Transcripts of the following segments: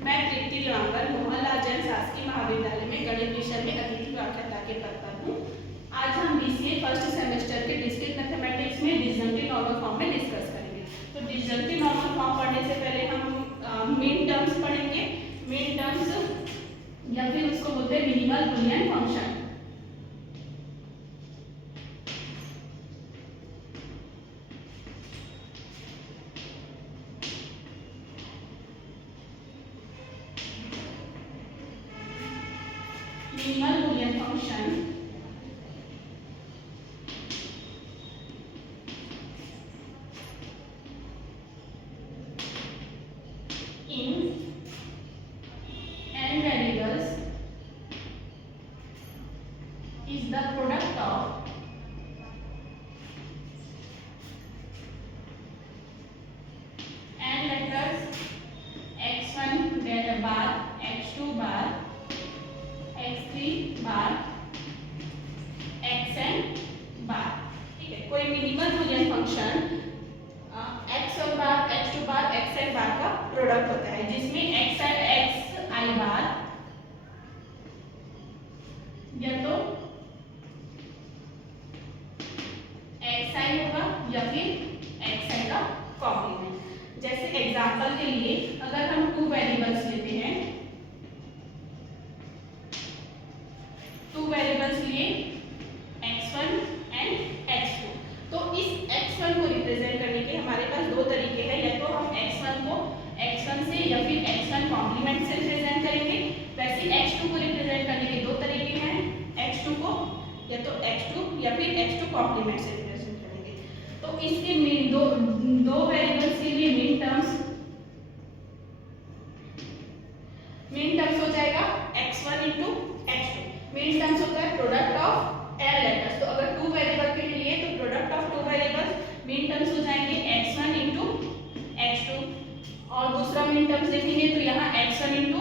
मैं तृप्ति दिवाकर मोहनलाल जैन शासकीय महाविद्यालय में गणित विषय में अतिथि व्याख्याता के पद पर हूँ। आज हम बीसीए फर्स्ट सेमेस्टर के डिस्क्रीट मैथमेटिक्स में डिसजंक्टिव नॉर्मल फॉर्म में डिस्कस करेंगे। तो डिसजंक्टिव नॉर्मल फॉर्म पढ़ने से पहले हम मीन टर्म्स पढ़ेंगे। मीन टर्म्स या फिर उसको बोलते हैं minimal Boolean function. Minimal Boolean function in n variables is the product of n letters x1 bar, x2 bar, x3 bar, xn बार। ठीक है, कोई मिनिमल बुलियन फंक्शन x1 बार, x2 बार, xn बार का प्रोडक्ट होता है, जिसमें xi बार या तो xi होगा या फिर xi का कॉम्प्लीमेंट। जैसे एग्जांपल के लिए अगर हम टू वेरिएबल्स लेते हैं, टू वेरिएबल्स लिए x1 एंड x2, तो इस x1 को रिप्रेजेंट करने के हमारे पास दो तरीके हैं। या तो हम x1 को x1 से या फिर x1 कॉम्प्लीमेंट से रिप्रेजेंट करेंगे। वैसे x2 को रिप्रेजेंट करने के दो तरीके हैं, x2 को या तो x2 या फिर x2 कॉम्प्लीमेंट से रिप्रेजेंट करेंगे। तो इसके मीन दो वेरिएबल्स के लिए मीन टर्म्स हो जाएगा x1 into x2। Mean terms होता है प्रोडक्ट ऑफ n लेटर्स। तो अगर टू वेरिएबल के लिए तो product of two variables mean terms हो जाएंगे x1 इंटू x2। और दूसरा मीन टर्म्स देखेंगे तो यहाँ x1 इंटू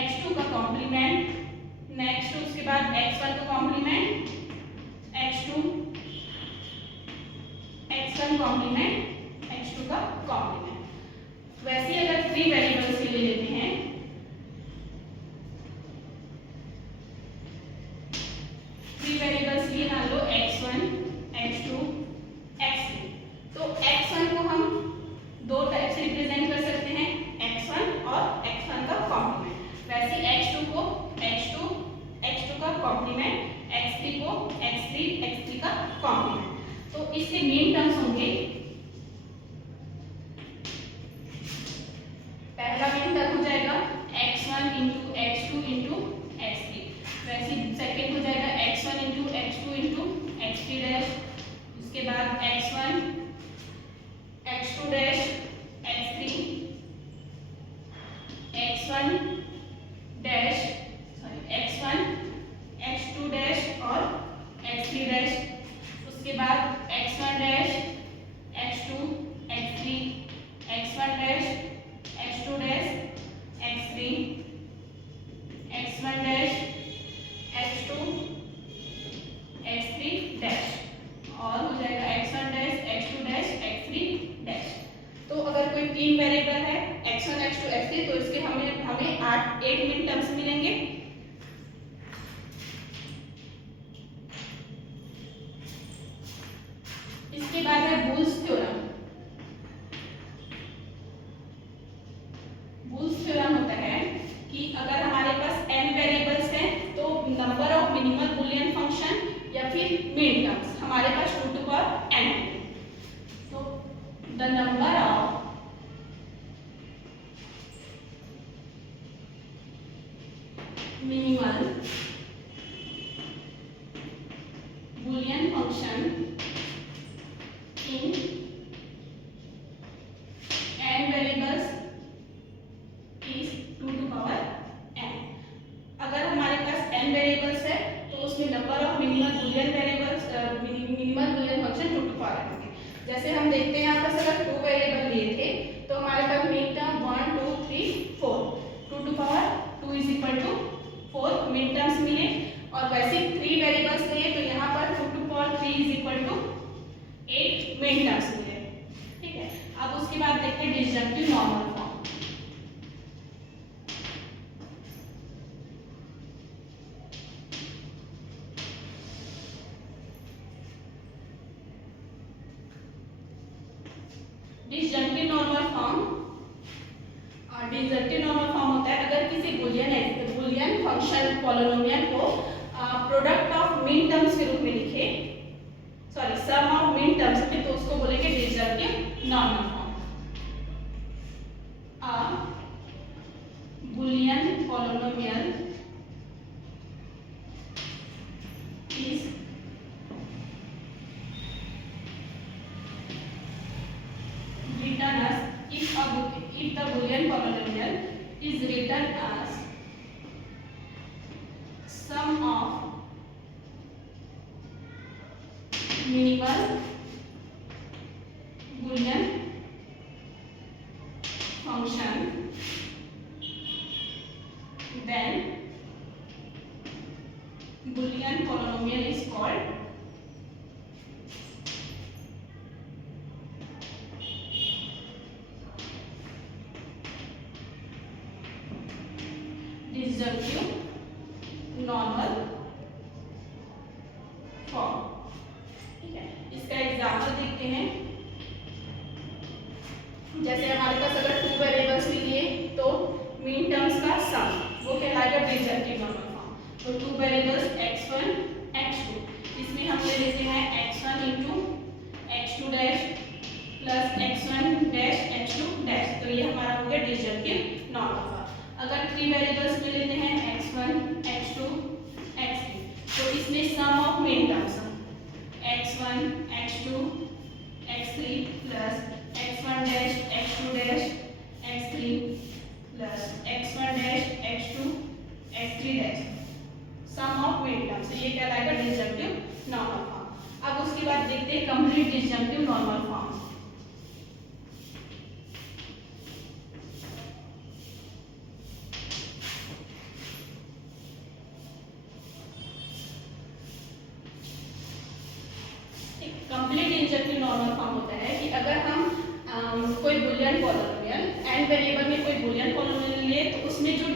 x2 का कॉम्प्लीमेंट, नेक्स्ट उसके बाद x1 का कॉम्प्लीमेंट, x1 कॉम्प्लीमेंट, x2 का कॉम्प्लीमेंट। वैसे ही अगर थ्री वेरिएबल्स के लिए लेते हैं, थ्री वेरिएबल्स लिए मान लो x1, x2, x3। तो x1 को हम दो टाइप से रिप्रेजेंट कर सकते हैं, x1 और x1 का कॉम्प्लीमेंट। वैसे x2 को x2 का कॉम्प्लीमेंट, x3 को x3 का कॉम्प्लीमेंट। तो इसके मेन टर्म्स होंगे, पहला मेन टर्म हो जाएगा x1 into x2 into x3। वैसे सेकेंड हो जाएगा x1 into x2 into x3 dash. उसके बाद x1 x2 dash x3, x1 dash x1 x2 dash और x3 डैश। उसके बाद x1 dash x2 x3, x1 dash x2 dash x3, x1 dash x2 x3 dash, और हो जाएगा x1 dash x2 dash x3 dash. तो अगर कोई तीन वेरिएबल है x1 x2 x3, तो इसके हमें 8 मिन टर्म्स मिलेंगे। इसके बाद है बुल्स थ्योरम। बुल्स थ्योरम होता है कि अगर हमारे पास n वेरिएबल्स हैं तो number of minimal Boolean function या फिर मीन टर्म्स हमारे पास 2 टू पावर n। तो the number of minimal Boolean function in n variables is 2 to power n। अगर हमारे पास n वेरिएबल्स है तो उसमें number of minimal Boolean variables minimal Boolean function 2 to power n होंगे। जैसे हम देखते हैं यहाँ पर अगर 2 वेरिएबल लिए थे तो हमारे पास min term 1 2 3 4, 2 to power 2 is equal to 4 मिन टर्म्स मिले। और वैसे 3 वेरिएबल्स लिए तो यहाँ पर 2 to power 3 is equal to 8 min terms मिले। ठीक है, अब उसके बाद देखते हैं disjunctive normal form. Disjunctive normal form, disjunctive normal form होता है अगर किसी बुलियन फंक्शन पॉलिनोमियल को प्रोडक्ट ऑफ मिन टर्म्स के रूप में लिखे, sorry sum of min terms में, तो उसको बोलेंगे disjunctive normal form. Boolean polynomial is written as if the Boolean polynomial is written as sum of minimal Boolean function, then Boolean polynomial is called disjunctive normal form। ठीक है, इसका example देखते हैं। जैसे हमारे पास अगर 2 वेरिएबल्स लिए तो मीन टर्म्स का सम वो कहलाएगा डिसजंक्टिव नॉर्मल फॉर्म। तो 2 वेरिएबल्स x1 x2, इसमें हम ले लेते हैं x1 into x2 dash plus x1 dash x2 dash, तो ये हमारा हो गया डिसजंक्टिव नॉर्मल फॉर्म। अगर 3 वेरिएबल्स में लेते हैं x1 x2 x3, तो इसमें sum of min terms x1 x2 x3 plus x1 dash x2 dash x3 plus x1 dash x2 x3 dash, sum of min terms, ये कहलाएगा डिसजंक्टिव नॉर्मल फॉर्म। अब उसके बाद देखते हैं complete disjunctive normal form. Complete disjunctive normal form होता है कि अगर हम कोई बुलियन पॉलिनोमियल एन वेरिएबल में कोई बुलियन पॉलिनोमियल लिए तो उसमें जो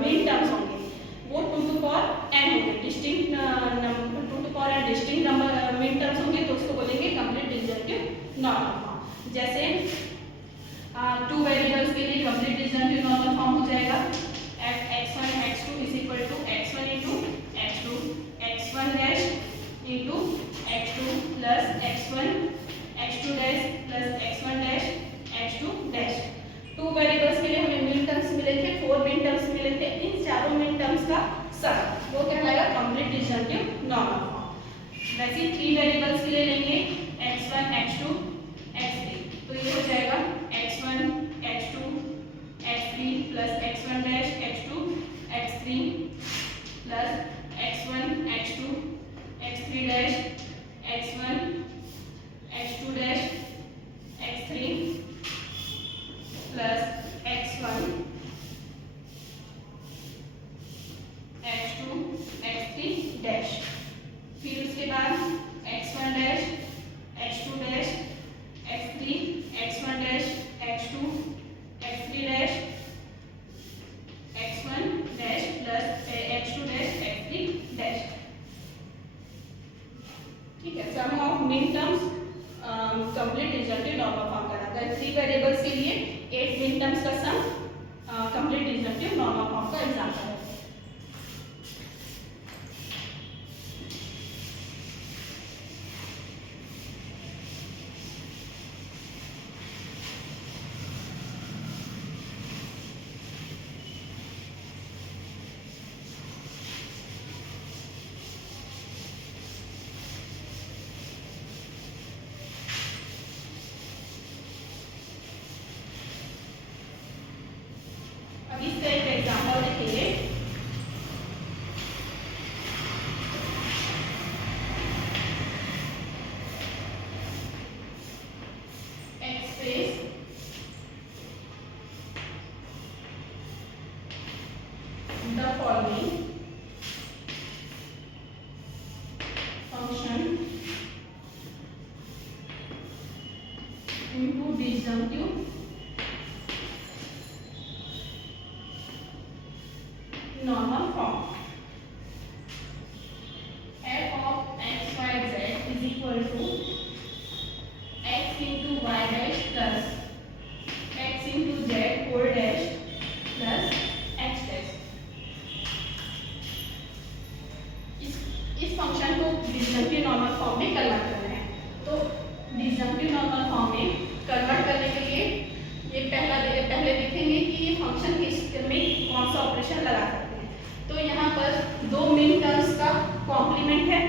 मीन टर्म्स होंगे वो 2 टू पावर n होंगे, distinct number 2 to power n distinct number mean terms होंगे, तो उसको बोलेंगे कंप्लीट डिसजंक्टिव नॉर्मल फॉर्म। जैसे 2 वेरिएबल्स के लिए कंप्लीट डिसजंक्टिव नॉर्मल फॉर्म हो जाएगा x1 x2 is equal to x1 into x2 x1 dash into x2 plus x1 x2 dash plus x1 dash x2 dash. 2 variables के लिए हमें mean terms मिले थे, 4 मीन टर्म्स मिले थे, इन चारों मीन टर्म्स का सम वो कहलाएगा कंप्लीट डिसजंक्टिव नॉर्मल फॉर्म। वैसे 3 वेरिएबल्स के लिए लेंगे x1 x2 x3, तो ये हो जाएगा x1 x2 x3 plus x1 dash x2 x3 plus x1 x2 x3 dash x1 x2 dash x3 plus x1 x2 x3 dash, फिर उसके बाद x1 dash x2 dash x3 x1 dash x2 x3 dash x1 dash plus x2 dash x3 dash. ठीक है, sum of min terms complete disjunctive normal form कराता है। 3 variables के लिए 8 min terms का sum complete disjunctive normal form का example है। इसका एक एग्जांपल देखिए। Express the following function into disjunctive normal form। f of x y z is equal to x into y dash plus operation लगा सकते हैं। तो यहाँ पर दो मिन टर्म्स का कॉम्प्लीमेंट है,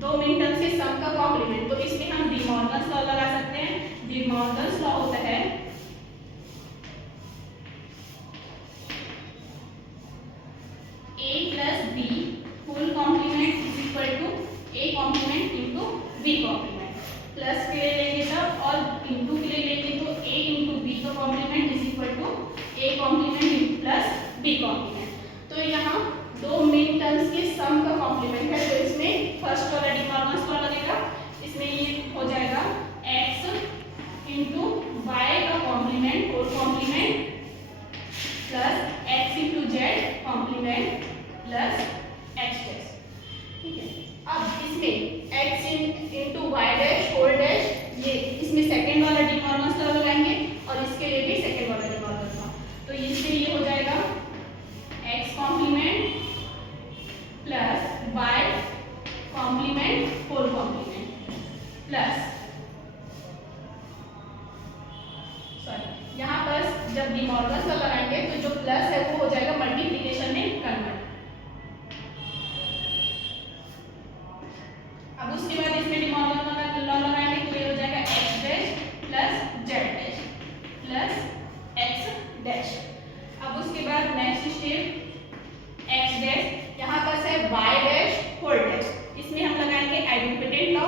दो मिन टर्म्स के सम का कॉम्प्लीमेंट, तो इसमें हम डी मॉर्गन्स लॉ लगा सकते हैं। डी मॉर्गन्स लॉ होता है a plus B whole complement is equal to a complement into b complement. Plus के लिए लेंगे तब और इंटू के लिए लेंगे तो a इंटू बी का complement is equal to a complement plus b complement. तो यहाँ दो मिन टर्म्स के सम का कॉम्प्लीमेंट है, तो इसमें फर्स्ट वाला डी मॉर्गन्स लॉ लगेगा। इसमें ये हो जाएगा x इंटू वाई का complement whole complement plus x into Z complement plus x dash. ठीक है, अब इसमें x into Y dash whole dash, ये इसमें सेकेंड वाला डी मॉर्गन्स लॉ लगाएंगे और इसके लिए भी सेकेंड वाला डी मॉर्गन्स लॉ। तो इसमें ये हो जाएगा x complement plus y complement whole complement plus, sorry यहाँ पर जब डी मॉर्गन्स लॉ लगाएंगे तो जो प्लस है वो हो जाएगा मल्टीप्लिकेशन में कन्वर्ट। अब उसके बाद इसमें डी मॉर्गन लॉ लगाएंगे तो ये हो जाएगा x dash plus z dash plus x dash. अब उसके बाद नेक्स्ट स्टेप x डैश, यहाँ पर है y डैश होल डैश, इसमें हम लगाएंगे आइडेंटिटी लॉ।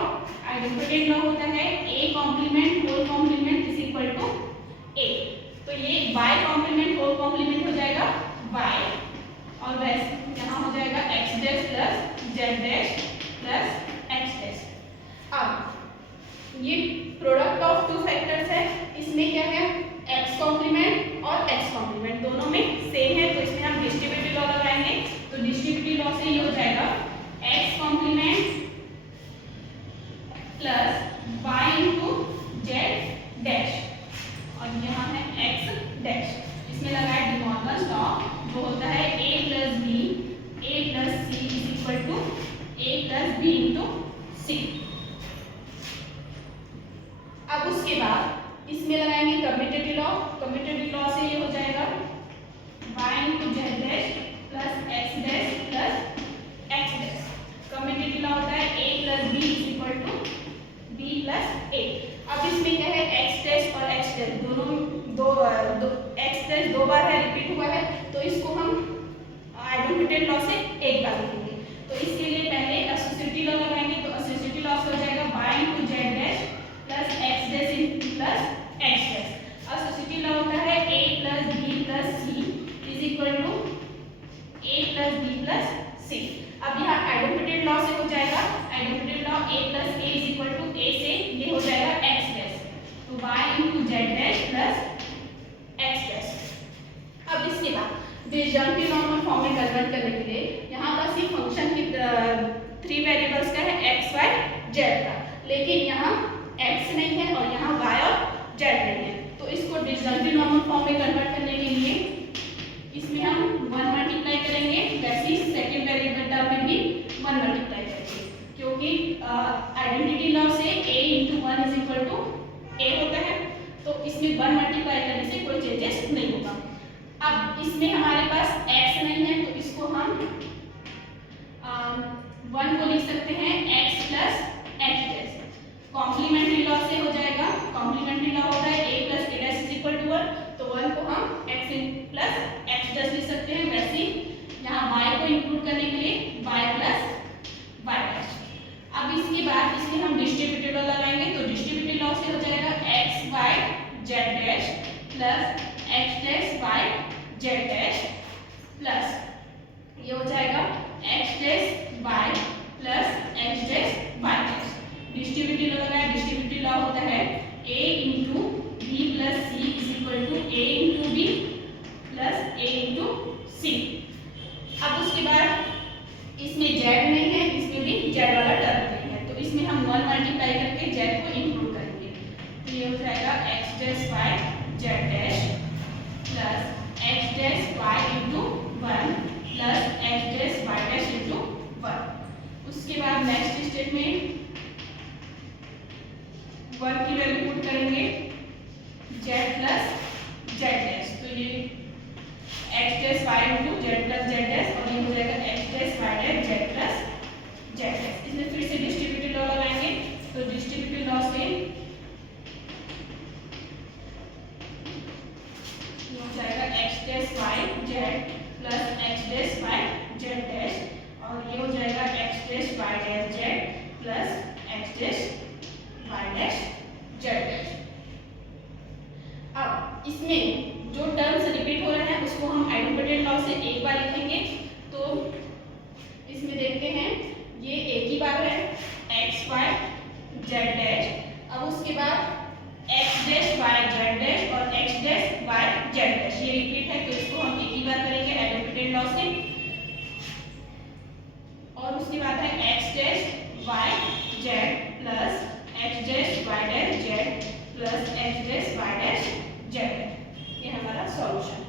आइडेंटिटी लॉ होता है a complement whole complement is equal to a। तो ये y कॉम्प्लीमेंट होल कॉम्प्लीमेंट हो जाएगा y और वैसे यहाँ हो जाएगा x dash plus z dash plus x dash. अब ये प्रोडक्ट ऑफ टू फैक्टर्स है, इसमें क्या है x कॉम्प्लीमेंट और x कॉम्प्लीमेंट दोनों में सेम है, तो इसमें हम डिस्ट्रीब्यूटिव लॉ लगाएंगे। तो डिस्ट्रीब्यूटिव लॉ से ये हो जाएगा x complement plus y into z dash और यहाँ है x डैश। इसमें लगाए डी मॉर्गन्स लॉ जो होता है a plus b a plus c is equal to a plus b into c। अब उसके बाद इसमें लगाएंगे कम्यूटेटिव लॉ। कम्यूटेटिव लॉ से ये हो जाएगा y into z dash plus x dash plus x dash. Commutative law होता है a plus b is equal to b plus a। अब इसमें क्या है x डैश और x डैश दोनों x डैश दो बार है रिपीट हुआ है, तो इसको हम आइडेंटिटी लॉ से एक बार लिखेंगे। तो इसके लिए पहले एसोसिएटिव लॉ लगाएंगे, तो एसोसिएटिव लॉ से हो जाएगा y into z dash plus x dash plus x dash. Associative law होता है a plus b plus c is equal to a plus b plus c। अब यहाँ आइडेंटिटी लॉ से हो जाएगा identity law a plus a is equal to a से ये हो जाएगा x डैश, तो y into z dash plus x dash. अब इसके बाद डिसजॉइंट नॉर्मल फॉर्म में कन्वर्ट करने के लिए यहाँ पर सिर्फ फंक्शन की 3 वेरिएबल्स का है x y z का, लेकिन यहाँ x नहीं है और यहाँ y और z नहीं है। तो इसको डिसजॉइंट नॉर्मल फॉर्म में कन्वर्ट करने के लिए इसमें हम 1 मल्टीप्लाई करेंगे, वैसे ही सेकंड वेरिएबल टर्म में भी 1 मल्टीप्लाई करेंगे, क्योंकि आइडेंटिटी लॉ से a into 1 is equal to a होता है, तो इसमें 1 मल्टीप्लाई करने से कोई चेंजेस नहीं होगा। अब इसमें हमारे पास x नहीं है, तो इसको हम 1 को लिख सकते हैं x plus x dash. Complementary law से हो जाएगा, कॉम्प्लीमेंट्री लॉ होता है a plus a dash is equal to 1, तो 1 को हम x प्लस x डैश लिख सकते हैं। वैसे ही यहाँ y को इंक्लूड करने के लिए y प्लस y डैश। अब इसके बाद इसमें हम डिस्ट्रीब्यूटिव लॉ लगाएंगे, तो डिस्ट्रीब्यूटिव लॉ से हो जाएगा x y z dash plus x dash y z dash plus ये हो जाएगा x dash y plus x dash y dash. Distributive law लगाए, डिस्ट्रीब्यूटिव लॉ होता है a into b plus c is equal to a into b plus a into c। अब उसके बाद इसमें z नहीं है, इसमें भी z वाला टर्म नहीं है, तो इसमें हम 1 मल्टीप्लाई करके z को इंक्लूड करेंगे, तो ये हो जाएगा x dash y z dash plus x dash y into 1 plus x dash y dash into 1। उसके बाद नेक्स्ट स्टेप में 1 की वैल्यू पुट करेंगे z प्लस z डैश, तो ये x dash y into z x dash Y z plus x dash Y Z dash, और ये हो जाएगा x dash y dash z plus x dash y dash z dash. अब इसमें जो terms repeat हो रहे हैं उसको हम आइडेंटिटी लॉ से एक बार लिखेंगे। तो इसमें देखते हैं ये एक ही बार है एक्स वाई जेड डैश, अब उसके बाद X dash Y Z dash और X dash Y Z dash, ये रिपीट है तो इसको हम एक ही बार करेंगे आइडेंटिटी लॉ से। और उसके बाद है x dash Y z plus x dash y dash z plus x dash y dash z, ये हमारा सॉल्यूशन।